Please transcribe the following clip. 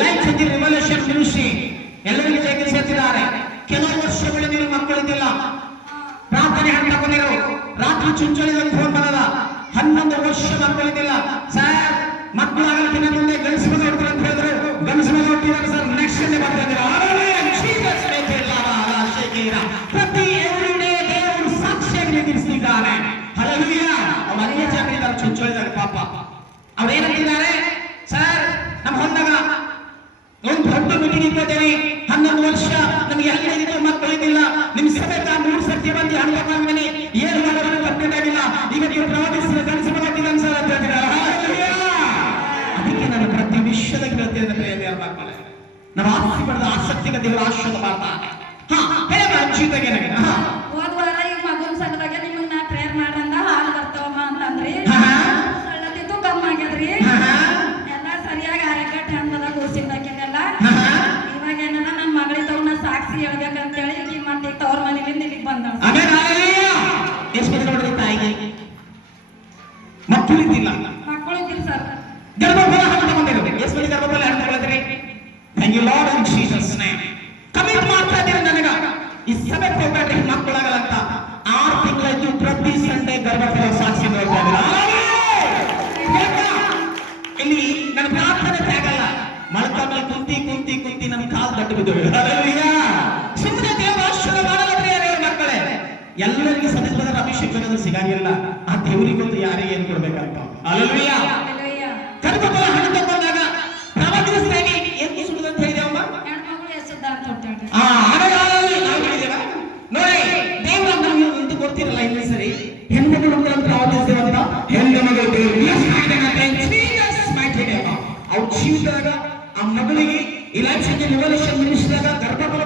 Life changing revolution ministry ಎಲ್ಲರಿಗೂ ಜಯಗಳಿಸುತ್ತಿದ್ದಾರೆ. ಕೆಲವು ವರ್ಷಗಳು ನೀವು ಮಕ್ಕಳಿದ್ದಿಲ್ಲ, ಪ್ರಾರ್ಥನೆ ಹಣ ತಗೊಂಡಿರೋ, ರಾತ್ರಿ ಚುಂಚಳಿದಲ್ಲಿ ಫೋನ್ ಬರಲ್ಲ, 11 ವರ್ಷ ಮಕ್ಕಳಿದ್ದಿಲ್ಲ ಸರ್, ಮಕ್ಕಳಾಗಲಿಕ್ಕಿಂತ ಮುಂದೆ ಗಂಡಸು ಮಗ ಹುಡ್ತಾರೆ ಅಂತ ಹೇಳಿದ್ರು, ಗಂಡಸು ಮಗ ಹುಟ್ಟಿದ್ದಾರೆ ಸರ್, ನೆಕ್ಸ್ಟ್ ಡೇ ಬರ್ತಾ ಪ್ರತಿ ಎವ್ರಿಡೇ ದೇವರು ಸಾಕ್ಷಿಯಾಗಿ ನಿಲ್ಲಿಸಿದ್ದಾನೆ. ಹಲ್ಲೆಲೂಯಾ. ಅವ್ರು ಅನೇಕ ಜನ ಇದ್ದಾರೆ ಚುಂಚಳಿದಾಗ, ಪಾಪ ಅವ್ರು ಏನಂತಿದ್ದಾರೆ, ಸರ್ ನಮ್ಮ ಹೊಂದಾಗ ಒಂದು ದೊಡ್ಡ ಮೀಟಿಂಗ್ ಇಟ್ಟಿದ್ದೇನೆ, 11 ವರ್ಷ ನಮ್ಗೆ ಎಲ್ಲ ಮಕ್ಕಳಿದ್ದಿಲ್ಲ, ನಿಮ್ ಸಮೇತ 3 ಸರ್ತಿ ಬಂದು ಹಣ ತಗೊಂಡ್ಬನ್ನಿ, ಏನು ಮಾಡೋದು ತಪ್ಪಿದ್ದಾಗಿಲ್ಲ, ಈಗ ನೀವು ಪ್ರವಾದಿಸಿದ ಗಂಡಸು ಮಗಟ್ಟಿದ್ದಾನೆ ಸರ್ ಅಂತ ಹೇಳ್ತೀರಾ. ಅದಕ್ಕೆ ನಾನು ಪ್ರತಿ ವಿಶ್ವದಾಗ ಹೇಳ್ತೇನೆ ಪ್ರಿಯ ಮಕ್ಕಳೇ, ನಮ್ಮ ಆಸ್ತಿ ಪಡೆದ ಆಸಕ್ತಿಗೆ ದೇವರ ಆಶೀರ್ವಾದ ಮಾಡ್ತಾನೆ. ಹೋದ ವಾರ ಈಗ ಮಗುನ ಸಲುವಾಗ ನಿಮ್ಮನ್ನ ಪ್ರೇಯರ್ ಮಾಡಂದ ಹಾಲು ಬರ್ತಾವಮ್ಮ ಅಂತಂದ್ರಿ, ಸಳ್ಳತಿದ್ದು ಕಮ್ಮಿ ಆಗ್ಯದ್ರಿ, ಎಲ್ಲ ಸರಿಯಾಗಿ ಆರಕಟ್ಟು ಹಣ್ಣದ ಕೂಸಿಂದಾಕಿನೆಲ್ಲ. ಇವಾಗ ಏನಲ್ಲ ನನ್ನ ಮಗಳಿದ್ದವನ್ನ ಸಾಕ್ಷಿ ಹೇಳ್ಬೇಕಂತೇಳಿ ಈಗ ಮತ್ತೆ ತವ್ರ ಮನೆಯಿಂದ ಇಲ್ಲಿಗೆ ಬಂದ. ಮಕ್ಕಳಿದ್ದಿಲ್ಲ ಸರ್, ಗರ್ಭಫಲ ಹಣ್ಣು ತಗೊಂಡಿರೋದು. ಎಷ್ಟು ಮಂದಿ ಗರ್ಭಫಲ ಹಣ್ಣು ತಗೊಳ್ತೀರಿ? Thank you Lord in Jesus name. Commit ಮಾಡ್ತಾ ಇದ್ದೀರಿ ನನಗ ಈ ಸಭೆಗೆ ಹೋಗ್ಬೇಡ್ರಿ ಮಕ್ಕಳಾಗಲ್ಲ ಅಂತ. 6 ತಿಂಗಳಾಯ್ತು ಪ್ರತಿ ಸಂಡೆ ಗರ್ಭಫಲ ಸಾಕ್ಷಿ ನೋಡ್ತಾ ಇದ್ದೀರಾ. ಇಲ್ಲಿ ನನ್ನ ಪ್ರಾರ್ಥನೆ ಆಗಲ್ಲ, ಮಳಕ ಮೇಲೆ ಕುಂತಿ ಕುಂತಿ ಕುಂತಿ ನನ್ನ ಕಾಲು ದಟ್ಟು ಬಿದ್ದೋಗಿ. ಸುಮ್ಮನೆ ದೇವರ ಆಶೀರ್ವಾದ ಮಾಡಲ್ಲ ಮಕ್ಕಳೇ. ಎಲ್ಲರಿಗೂ ಸದಸ್ಯರ ಅಭಿಷೇಕ ಸಿಗಂಗಿಲ್ಲ, ಆ ದೇವರಿಗೆ ಗೊತ್ತು ಯಾರಿಗೆ ಏನ್ ಕೊಡ್ಬೇಕಂತ. ಹಲ್ಲೆಲೂಯಾ. ಗರ್ಭಫಲ ಹಣ್ಣು ತಗೊಂಡಾಗ ಪ್ರವಾದಿಸ್ತಾಗಿ ಏನು ಸುಳ್ಳು ಅಂತ ಹೇಳಿದೆವಮ್ಮ, ಹೆಣ್ಮಗಳು ಹೆಸದ್ದಾರ ತೊಟ್ಟಾಗ ನೋಡಿ ದೇವರ ನಮಗೆ ಇಂದು ಗೊತ್ತಿರಲ್ಲ. ಇಲ್ಲಿ ಸರಿ ಹೆಣ್ಮಗಳು ಅಂತ ಪ್ರವಾದಿಸ್ತೇವಂತ, ಹೆಣ್ಣು ಮಗಳು ಅವ್ರ ಜೀವಿತದಾಗ ಆ ಮಗಳಿಗೆ ಈ ಲೈಫ್ ರಿವಲ್ಯೂಷನ್ ಮಿನಿಸ್ಟ್ರಿಯಾಗ ಗರ್ಭಫಲ